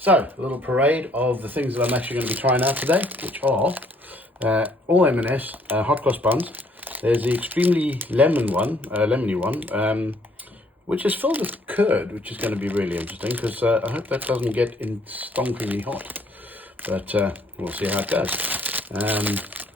So, a little parade of the things that I'm actually going to be trying out today, which are all M&S hot cross buns. There's the extremely lemony one, which is filled with curd, which is going to be really interesting because I hope that doesn't get stonkingly hot. But we'll see how it goes.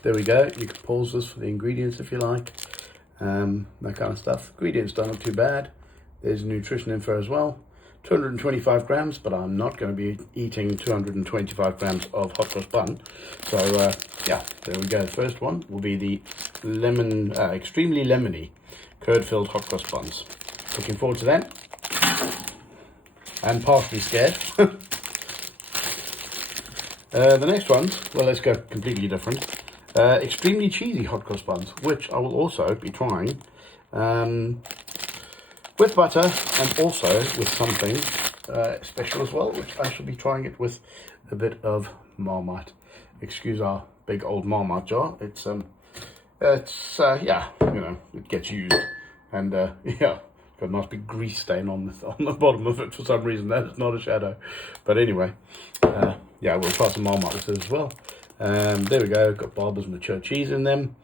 There we go. You can pause this for the ingredients if you like. That kind of stuff. Ingredients don't look too bad. There's nutrition info as well. 225 grams, but I'm not going to be eating 225 grams of hot cross bun. So yeah, there we go. The first one will be the extremely lemony curd-filled hot cross buns. Looking forward to that. And partially scared. The next ones, well, let's go completely different. Extremely cheesy hot cross buns, which I will also be trying with butter and also with something special as well, which I shall be trying it with a bit of Marmite. Excuse our big old Marmite jar. It's yeah, you know, it gets used, and yeah, got a nice big grease stain on the bottom of it for some reason. That is not a shadow, but anyway, yeah, we'll try some Marmite with it as well. There we go. Got Barber's mature cheese in them,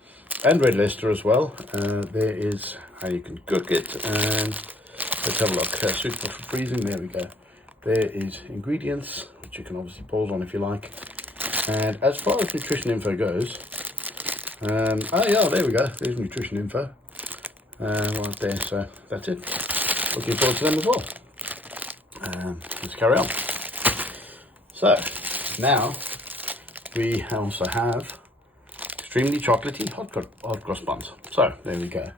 and red Leicester as well. There is how you can cook it, and let's have a look. Soup for freezing. There we go. There is ingredients, which you can obviously pause on if you like. And as far as nutrition info goes, oh yeah, there we go. There's nutrition info right there. So that's it. Looking forward to them as well. Let's carry on. So now we also have extremely chocolatey hot cross buns. So there we go.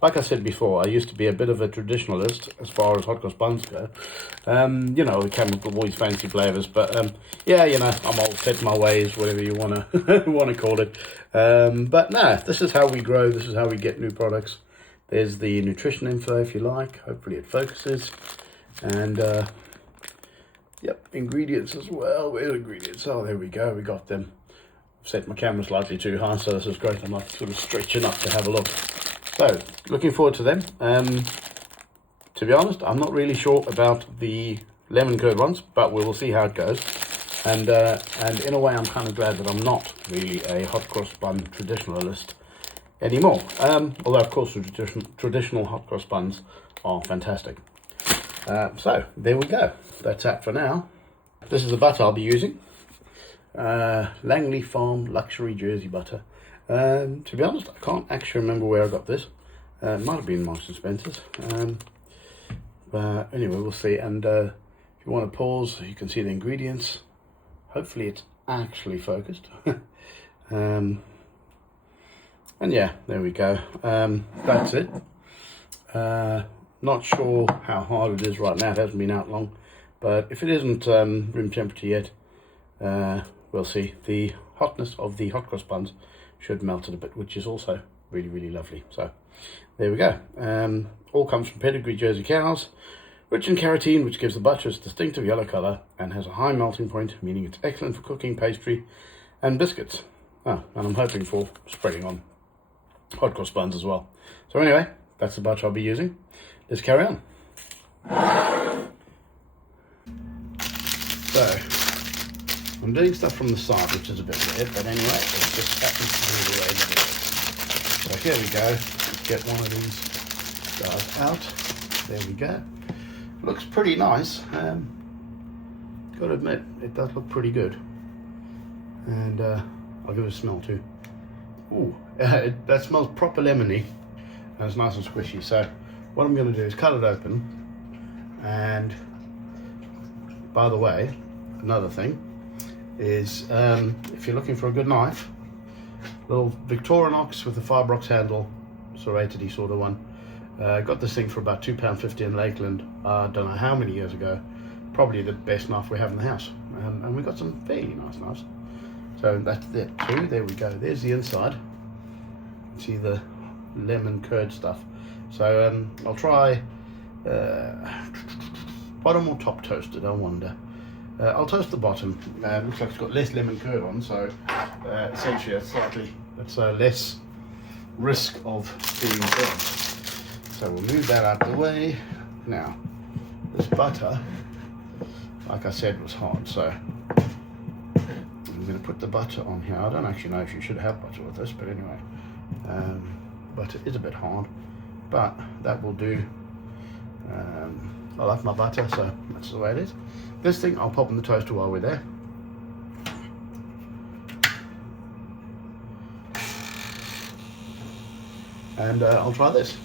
Like I said before, I used to be a bit of a traditionalist as far as hot cross buns go. You know, we came up with all these fancy flavors, but yeah, you know, I'm old, set in my ways, whatever you wanna call it. But no, this is how we grow. This is how we get new products. There's the nutrition info if you like. Hopefully it focuses. And yep, ingredients as well. Where are ingredients? Oh, there we go. We got them. I've set my camera slightly too high, so this is great. I'm like sort of stretching up to have a look. So, looking forward to them. To be honest, I'm not really sure about the lemon curd ones, but we will see how it goes. And in a way, I'm kind of glad that I'm not really a hot cross bun traditionalist anymore. Although, of course, the traditional hot cross buns are fantastic. So, there we go. That's that for now. This is the butter I'll be using. Langley Farm Luxury Jersey butter. To be honest, I can't actually remember where I got this. It might have been Marks and Spencer's. But anyway, we'll see. And if you want to pause, you can see the ingredients. Hopefully it's actually focused. And yeah, there we go. That's it. Not sure how hard it is right now. It hasn't been out long. But if it isn't room temperature yet, we'll see. The hotness of the hot cross buns should melt it a bit, which is also really, really lovely. So there we go. All comes from pedigree Jersey cows, rich in carotene, which gives the butter its distinctive yellow color and has a high melting point, meaning it's excellent for cooking, pastry, and biscuits. Oh, and I'm hoping for spreading on hot cross buns as well. So anyway, that's the butter I'll be using. Let's carry on. So I'm doing stuff from the side, which is a bit weird, but anyway, it just happens to be the way that it is. So here we go. Let's get one of these guys out. There we go. Looks pretty nice. Gotta admit, it does look pretty good. And I'll give it a smell too. Ooh, that smells proper lemony. And it's nice and squishy. So what I'm going to do is cut it open. And by the way, another thing is if you're looking for a good knife, little Victorinox with a Fibrox handle, serrated sort of one. Got this thing for about £2.50 in Lakeland. I don't know how many years ago. Probably the best knife we have in the house. And we got some fairly nice knives. So that's it too. There we go. There's the inside. See the lemon curd stuff. So I'll try bottom or top toasted, I wonder. I'll toast the bottom. Looks like it's got less lemon curd on, so essentially it's less risk of being burnt. So we'll move that out of the way. Now, this butter, like I said, was hard. So I'm going to put the butter on here. I don't actually know if you should have butter with this, but anyway, butter is a bit hard, but that will do. I like my butter, so that's the way it is. This thing I'll pop in the toaster while we're there. And I'll try this.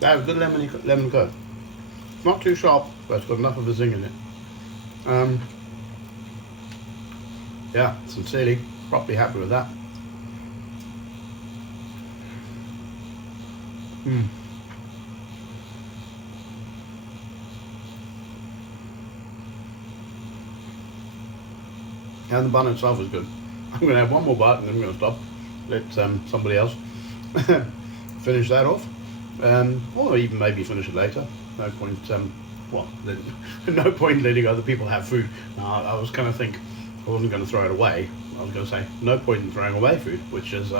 They have a good lemon curd. It's not too sharp, but it's got enough of a zing in it. Yeah, sincerely, properly happy with that. And the bun itself is good. I'm going to have one more bite and then I'm going to stop. Let somebody else finish that off. Or even maybe finish it later. No point, no point letting other people have food. I was going to think I wasn't going to throw it away. I was going to say no point in throwing away food, which is,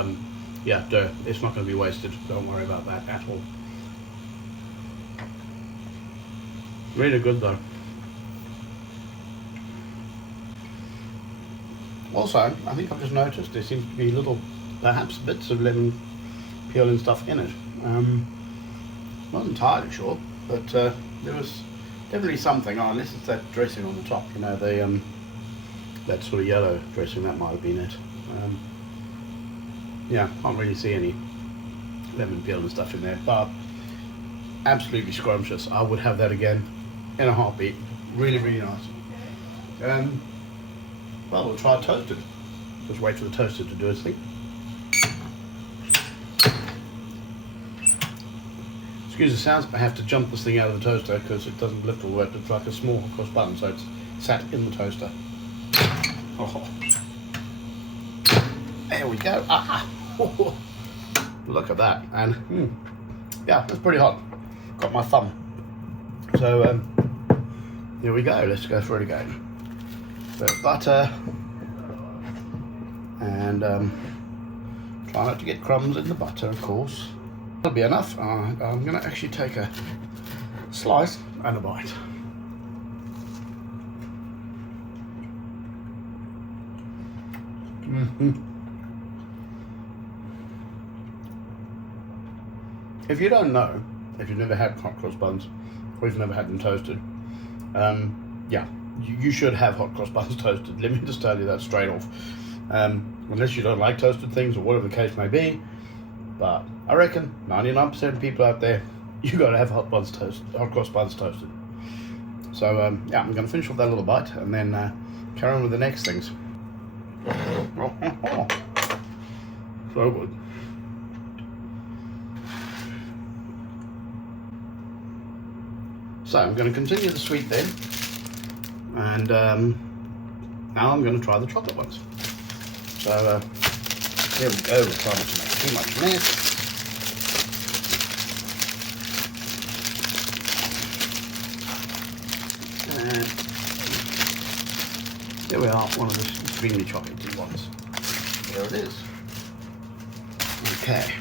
yeah, it's not going to be wasted. Don't worry about that at all. Really good though. Also, I think I've just noticed there seems to be little, perhaps bits of lemon peel and stuff in it. Wasn't entirely sure, but there was definitely something. Oh, unless it's that dressing on the top, you know, that sort of yellow dressing, that might have been it. Yeah, can't really see any lemon peel and stuff in there, but absolutely scrumptious. I would have that again in a heartbeat. Really, really nice. Well, we'll try toasted. Just wait for the toaster to do its thing. Excuse the sounds, I have to jump this thing out of the toaster because it doesn't lift all the way. It's like a small cross button, so it's sat in the toaster. Oh. There we go. Aha. Look at that. And yeah, it's pretty hot. Got my thumb. So here we go. Let's go for it again. Bit of butter, and try not to get crumbs in the butter, of course. That'll be enough. I'm going to actually take a slice and a bite. If you don't know, if you've never had hot cross buns, or you've never had them toasted, yeah, you should have hot cross buns toasted. Let me just tell you that straight off. Unless you don't like toasted things or whatever the case may be, but I reckon 99% of people out there, you got to have hot cross buns toasted. So yeah, I'm going to finish off that little bite and then carry on with the next things. So good. So I'm going to continue the sweet then. And now I'm going to try the chocolate ones. So here we go. We'll try not to make too much mess. And here we are, one of the extremely chocolatey ones. There it is. Okay.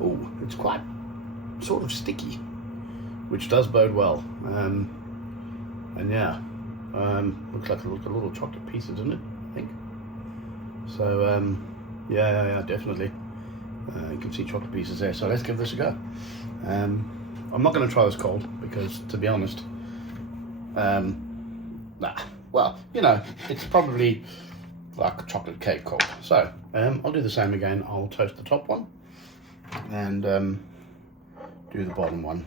Oh, it's quite sort of sticky, which does bode well. And yeah, looks like a little chocolate piece, doesn't it? I think. So yeah, definitely. You can see chocolate pieces there. So let's give this a go. I'm not going to try this cold because, to be honest, well, you know, it's probably like chocolate cake cold. So I'll do the same again. I'll toast the top one and do the bottom one.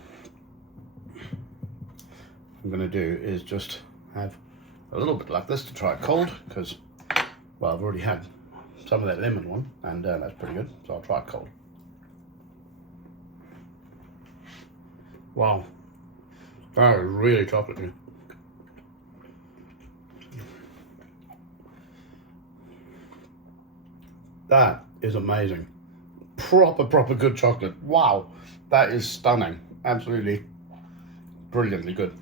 What I'm going to do is just have a little bit like this to try it cold because, well, I've already had some of that lemon one and that's pretty good, so I'll try it cold. Wow, that is really chocolatey. That is amazing. Proper good chocolate. Wow, that is stunning. Absolutely brilliantly good.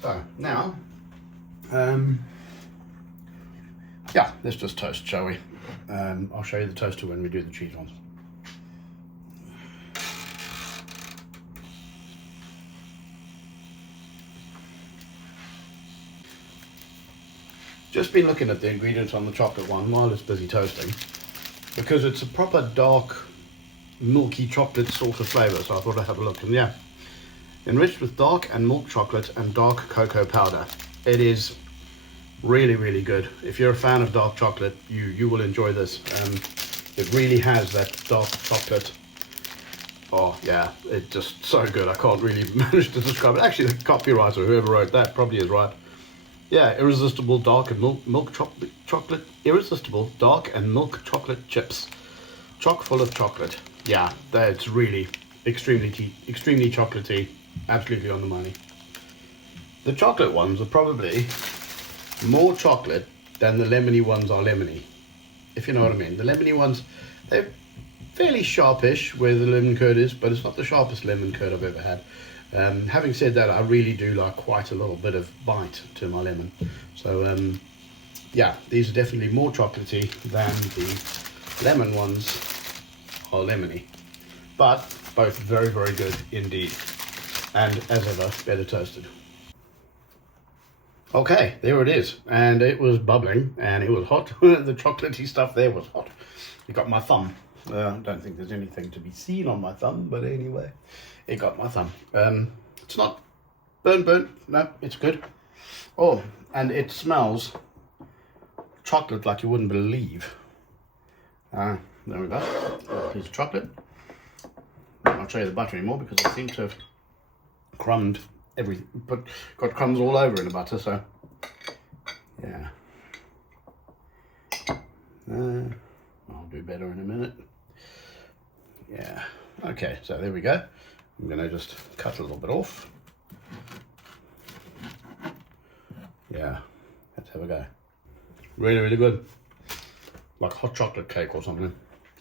So now, Yeah, let's just toast, shall we? I'll show you the toaster when we do the cheese ones. Just been looking at the ingredients on the chocolate one while it's busy toasting, because it's a proper dark, milky chocolate sort of flavour, so I thought I'd have a look. And yeah, enriched with dark and milk chocolate and dark cocoa powder. It is really, really good. If you're a fan of dark chocolate, you will enjoy this. It really has that dark chocolate. Oh yeah, it's just so good. I can't really manage to describe it. Actually, the copywriter, whoever wrote that, probably is right. Yeah, irresistible dark and milk chocolate, irresistible dark and milk chocolate chips, chock full of chocolate. Yeah, that's really extremely chocolatey, absolutely on the money. The chocolate ones are probably more chocolate than the lemony ones are lemony, if you know what I mean. The lemony ones, they're fairly sharpish where the lemon curd is, but it's not the sharpest lemon curd I've ever had. Having said that, I really do like quite a little bit of bite to my lemon. So yeah, these are definitely more chocolatey than the lemon ones are lemony. But both very, very good indeed. And as ever, better toasted. Okay, there it is. And it was bubbling and it was hot. The chocolatey stuff there was hot. It got my thumb. I don't think there's anything to be seen on my thumb, but anyway, it got my thumb. It's not burnt, no, it's good. Oh, and it smells chocolate like you wouldn't believe. There we go, a piece of chocolate. I'll show you the butter anymore because I seem to have crumbed everything, but got crumbs all over in the butter, so yeah. I'll do better in a minute. Yeah, okay, so there we go. I'm gonna just cut a little bit off. Yeah, let's have a go. Really, really good. Like hot chocolate cake or something.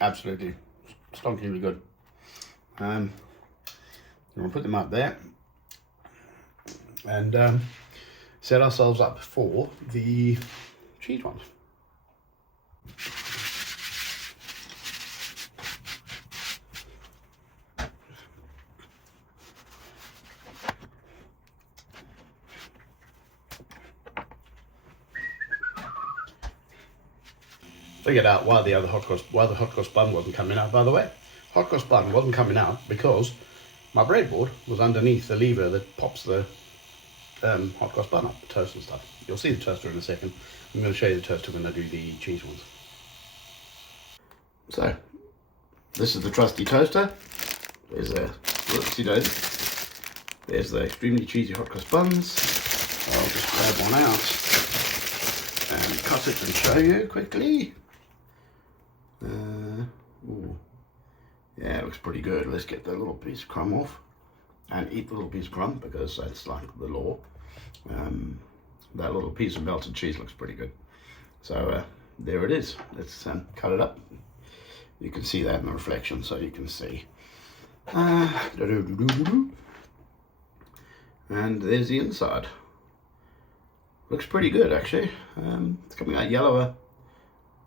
Absolutely stonkingly good. We'll put them up there and set ourselves up for the cheese ones. Figured out why the hot cross bun wasn't coming out. By the way, hot cross bun wasn't coming out because my breadboard was underneath the lever that pops the hot cross bun up, the toast and stuff. You'll see the toaster in a second. I'm going to show you the toaster when I do the cheese ones. So, this is the trusty toaster. There's a whoopsie daisy. There's the extremely cheesy hot cross buns. I'll just grab one out and cut it and show you quickly. Yeah, it looks pretty good. Let's get that little piece of crumb off and eat the little piece of crumb because that's like the law. That little piece of melted cheese looks pretty good. So there it is. Let's cut it up. You can see that in the reflection, so you can see. And there's the inside. Looks pretty good actually. It's coming out yellower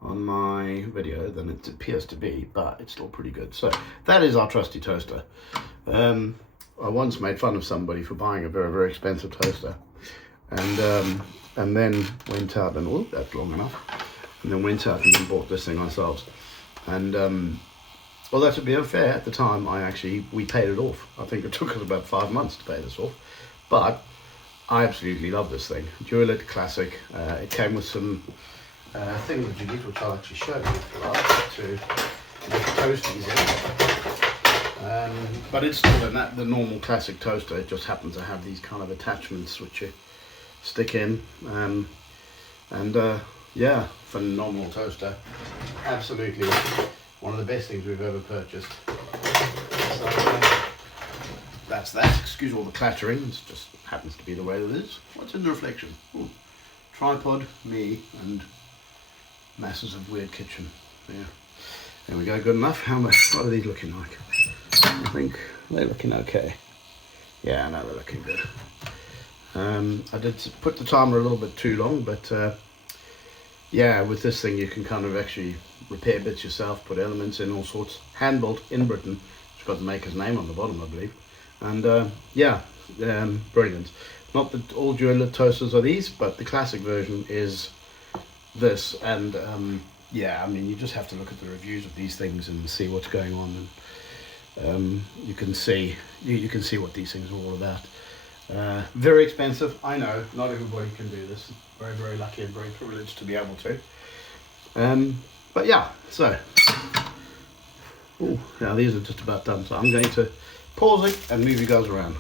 on my video than it appears to be, but it's still pretty good. So that is our trusty toaster. I once made fun of somebody for buying a very, very expensive toaster, and then went out and, oh, that's long enough, and then went out and then bought this thing ourselves. And well, that would be unfair. At the time, we paid it off. I think it took us about 5 months to pay this off, but I absolutely love this thing. Dualit Classic. It came with some things that you get, which I'll actually show you if you like, to make toasties in. But it's still the normal classic toaster. It just happens to have these kind of attachments which you stick in. Yeah, phenomenal toaster. Absolutely one of the best things we've ever purchased. So that's that. Excuse all the clattering. It just happens to be the way it is. What's in the reflection? Ooh, tripod, me, and masses of weird kitchen. Yeah, there we go. Good enough. What are these looking like? I think they're looking okay. Yeah, I know they're looking good. I did put the timer a little bit too long, but yeah, with this thing you can kind of actually repair bits yourself, put elements in, all sorts. Hand built in Britain. It's got the maker's name on the bottom, I believe. And yeah, brilliant. Not that all dual toasters are these, but the classic version is this. And yeah, I mean, you just have to look at the reviews of these things and see what's going on, and you can see what these things are all about. Very expensive, I know. Not everybody can do this. Very, very lucky and very privileged to be able to. But yeah, so now these are just about done. So I'm going to pause it and move you guys around.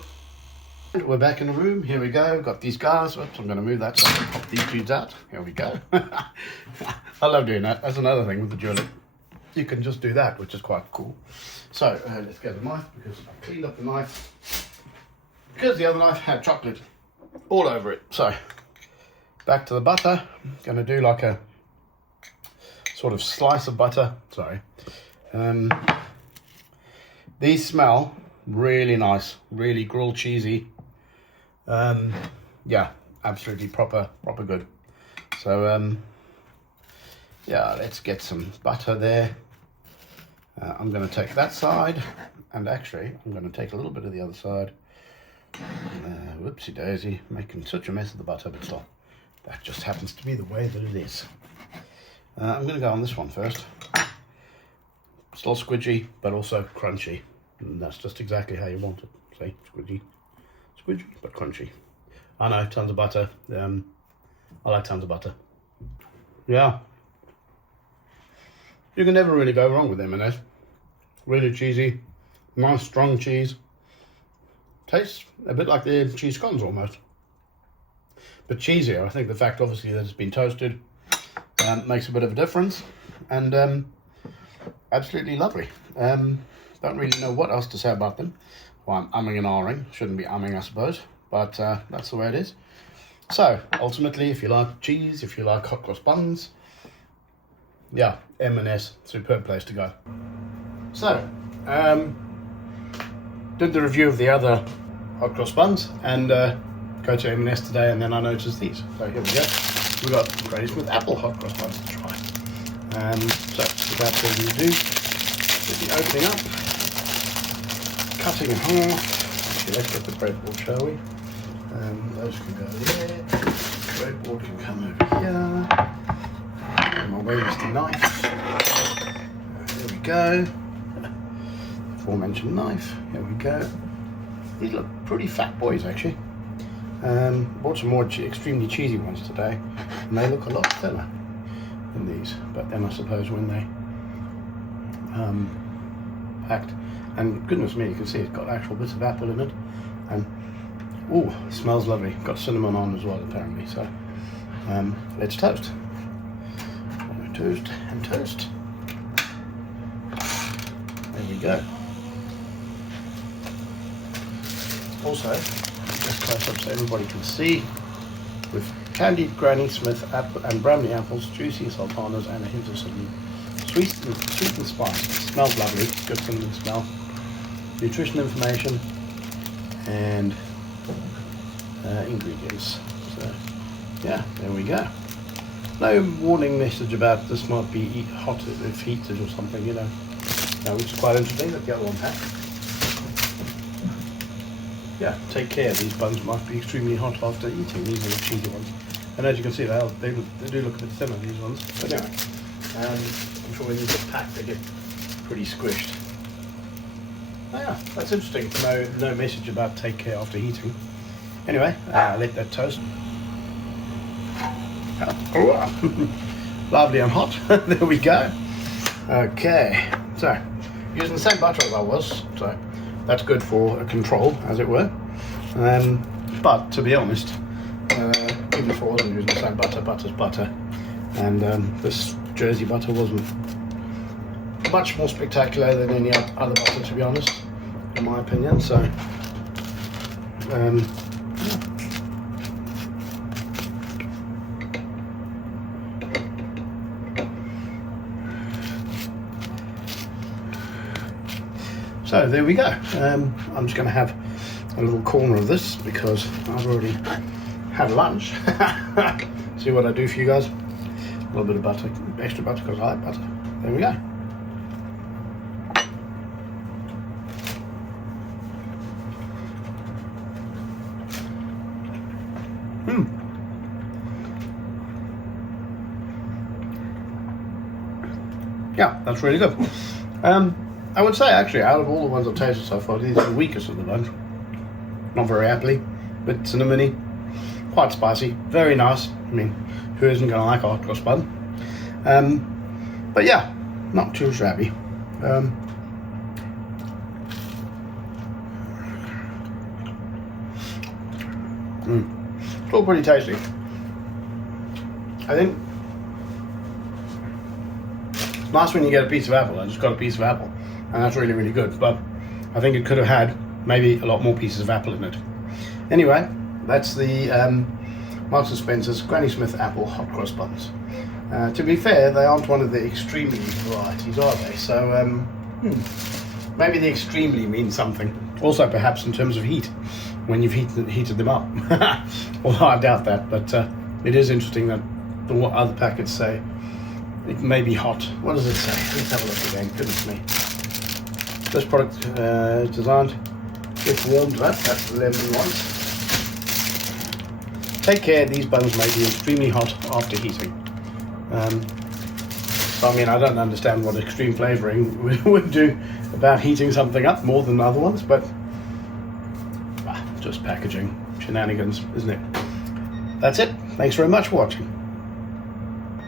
And we're back in the room. Here we go. Got these guys. Oops, I'm going to move that so I can pop these dudes out. Here we go. I love doing that. That's another thing with the Julep. You can just do that, which is quite cool. So let's get a knife, because I cleaned up the knife because the other knife had chocolate all over it. So back to the butter. I'm going to do like a sort of slice of butter. Sorry. These smell really nice, really grilled cheesy. Yeah, absolutely proper good. So yeah, let's get some butter there. I'm going to take that side, and actually I'm going to take a little bit of the other side. Whoopsie daisy, making such a mess of the butter, but still, that just happens to be the way that it is. I'm going to go on this one first. Still squidgy, but also crunchy. And that's just exactly how you want it. See, squidgy, but crunchy. I know, tons of butter. I like tons of butter. Yeah. You can never really go wrong with M&S. Really cheesy, nice strong cheese. Tastes a bit like the cheese scones almost. But cheesier. I think the fact obviously that it's been toasted makes a bit of a difference. And absolutely lovely. Don't really know what else to say about them. Well, I'm umming and ahhing. Shouldn't be umming, I suppose. But that's the way it is. So, ultimately, if you like cheese, if you like hot cross buns, yeah, M&S, superb place to go. So, did the review of the other hot cross buns, and go to M&S today, and then I noticed these. So here we go. We've got Granny Smith apple hot cross buns to try. So, without further ado, with the opening up, cutting in half. Actually, let's get the breadboard, shall we? Those can go there. Breadboard can come over here. And my weightless knife. There we go. Aforementioned knife. Here we go. These look pretty fat boys, actually. Bought some more extremely cheesy ones today, and they look a lot thinner than these. But then I suppose when they packed, and goodness me, you can see it's got actual bits of apple in it, and ooh, it smells lovely. Got cinnamon on as well, apparently. So let's toast. Toast and toast. There we go. Also, just close up so everybody can see, with candied Granny Smith apple and Bramley apples, juicy sultanas, and a hint of cinnamon. Sweet and spicy. Smells lovely. Good cinnamon smell. Nutrition information and ingredients. So yeah, there we go. No warning message about this might be hot if heated or something, you know. Which is quite interesting that the other one had. Yeah, take care. These buns might be extremely hot after eating. These are the cheesy ones. And as you can see, they do look a bit thinner, these ones. But anyway, I'm sure when these get packed, they get pretty squished. Oh yeah, that's interesting. No message about take care after eating. Anyway, let that toast. Lovely and hot. There we go. Okay, so using the same butter as I was, so that's good for a control, as it were. But to be honest, even if I wasn't using the same butter, butter's butter, and this Jersey butter wasn't much more spectacular than any other butter, to be honest, in my opinion. So so there we go. I'm just going to have a little corner of this because I've already had lunch. See what I do for you guys. little bit of butter, extra butter because I like butter. There we go. Yeah, that's really good. I would say actually, out of all the ones I've tasted so far, these are the weakest of the bunch. Not very happily, bit cinnamony, quite spicy, very nice. I mean, who isn't going to like a hot cross bun? But yeah, not too shabby. Still pretty tasty. I think it's nice when you get a piece of apple. I just got a piece of apple, and that's really, really good. But I think it could have had maybe a lot more pieces of apple in it. Anyway, that's the Marks and Spencer's Granny Smith apple hot cross buns. To be fair, they aren't one of the extremely varieties, are they? So maybe the extremely means something. Also, perhaps in terms of heat, when you've heated them up. Although I doubt that, but it is interesting that the other packets say it may be hot. What does it say? Let's have a look again. Goodness me. This product is designed if warmed up. That's the lemon ones. Take care, these buns may be extremely hot after heating. So I mean, I don't understand what extreme flavouring would do about heating something up more than other ones, but just packaging shenanigans, isn't it? That's it. Thanks very much for watching.